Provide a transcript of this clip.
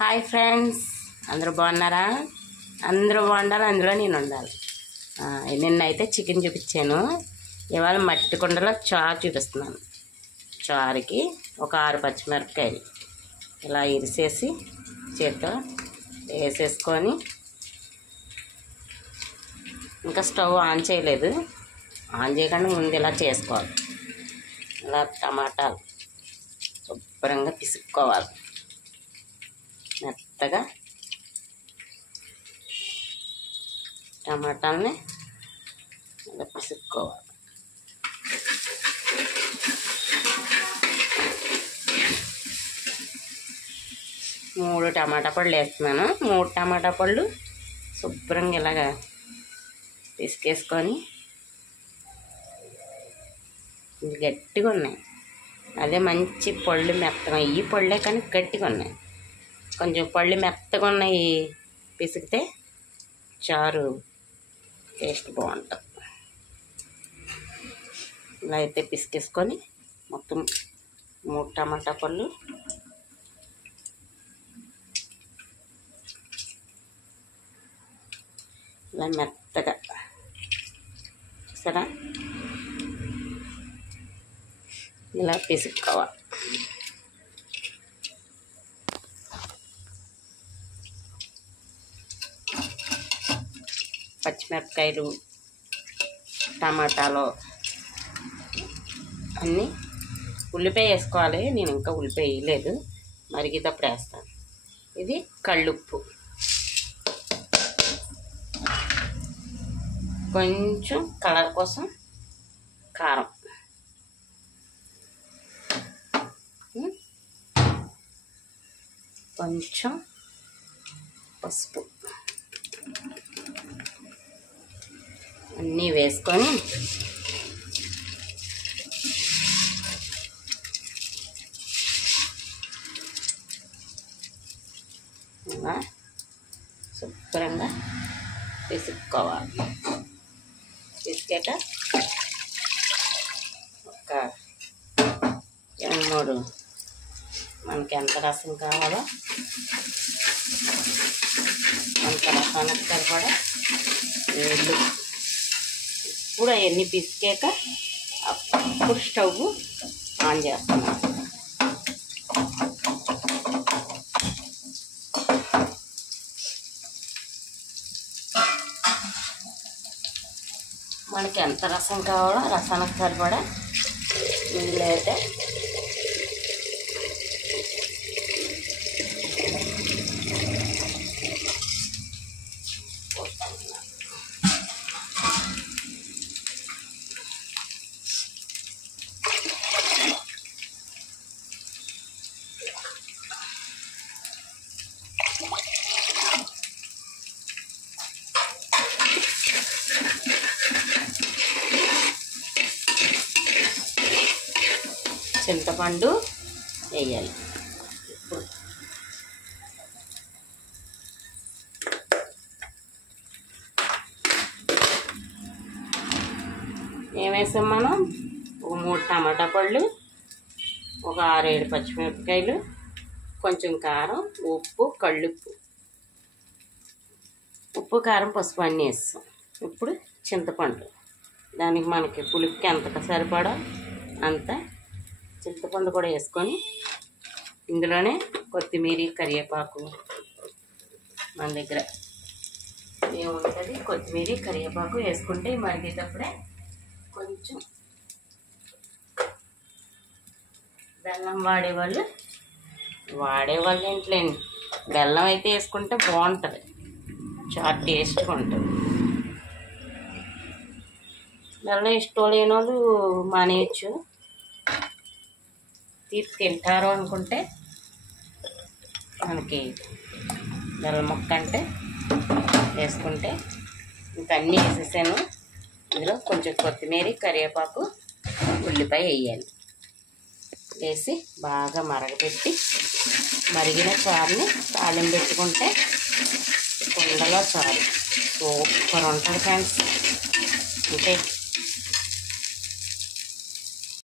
Hi friends, అందరూ బాగున్నారా? అందరూ బాగుండాలి, అందులో నేను ఉండాలి. నిన్నైతే చికెన్ చూపించాను. ఇవాళ మట్టి కుండలో చారు చూపిస్తున్నాను. చారుకి ఒక 6 పచ్చిమిరపకాయలు ఇలా ఇరిసేసి చేత్తో వేసేసుకొని, ఇంకా స్టవ్ ఆన్ చేయలేదు. ఆన్ చేయకుండా ముందు ఇలా చేసుకోవాలి. ఇలా టమాటాలు శుభ్రంగా పిసుక్కోవాలి. మెత్తగా టమాటాలని ఇలా పిసుక్కోవాలి. మూడు టమాటా పళ్ళు వేస్తున్నాను. 3 టమాటా పళ్ళు శుభ్రంగా ఇలాగా పిసికేసుకొని, గట్టిగా ఉన్నాయి. అదే మంచి పళ్ళు మెత్తగా, ఈ పళ్ళే కానీ గట్టిగా ఉన్నాయి. కొంచెం పళ్ళు మెత్తగా ఉన్నాయి పిసికితే చారు టేస్ట్ బాగుంటుంది. ఇలా అయితే పిసికేసుకొని మొత్తం 3 టమాటా పళ్ళు ఇలా మెత్తగా సరే ఇలా పిసుక్కోవాలి. పచ్చిమిరపకాయలు, టమాటాలు అన్నీ, ఉల్లిపాయ వేసుకోవాలి. నేను ఇంకా ఉల్లిపాయ వేయలేదు, మరిగేటప్పుడు వేస్తాను. ఇది కళ్ళుప్పు, కొంచెం కలర్ కోసం కారం, కొంచెం పసుపు అన్నీ వేసుకొని ఇలా శుభ్రంగా పిసుక్కోవాలి. పిసికాక ఒక 2-3 మనకి ఎంత రసం కావాలో అంత రసానికి సరిపడా నీళ్ళు. ఇప్పుడు అవన్నీ పిసికాక అప్పుడు స్టవ్ ఆన్ చేస్తున్నాను. మనకి ఎంత రసం కావాలో రసానికి సరిపడా నీళ్ళు అయితే చింతపండు వేయాలి. ఇప్పుడు ఏమేసాం మనం? ఒక 3 టమాటా పళ్ళు, ఒక 6-7 పచ్చిమిరపకాయలు, కొంచెం కారం, ఉప్పు, కళ్ళుప్పు, ఉప్పు, కారం, పసుపు అన్నీ వేస్తాం. ఇప్పుడు చింతపండు, దానికి మనకి పులుపుకి ఎంత సరిపడా అంత చింతపండు కూడా వేసుకొని, ఇందులోనే కొత్తిమీర, కరివేపాకు, మన దగ్గర ఏముంటుంది కొత్తిమీర, కరివేపాకు వేసుకుంటే మరిగేటప్పుడే కొంచెం బెల్లం వాడేవాళ్ళు ఇంట్లో బెల్లం అయితే వేసుకుంటే బాగుంటుంది, చాలా టేస్ట్గా ఉంటుంది. బెల్లం ఇష్టం లేని వాళ్ళు మానేయచ్చు. తింటారు అనుకుంటే మనకి బెల్లం ముక్క అంటే వేసుకుంటే, ఇంకా అన్నీ వేసేసాను. ఇందులో కొంచెం కొత్తిమీర, కరివేపాకు, ఉల్లిపాయ వేయాలి. వేసి బాగా మరగపెట్టి మరిగిన చారుని తాళింపు పెట్టుకుంటే కుండలో చారు సూపర్ ఉంటుంది ఫ్రెండ్స్. అంటే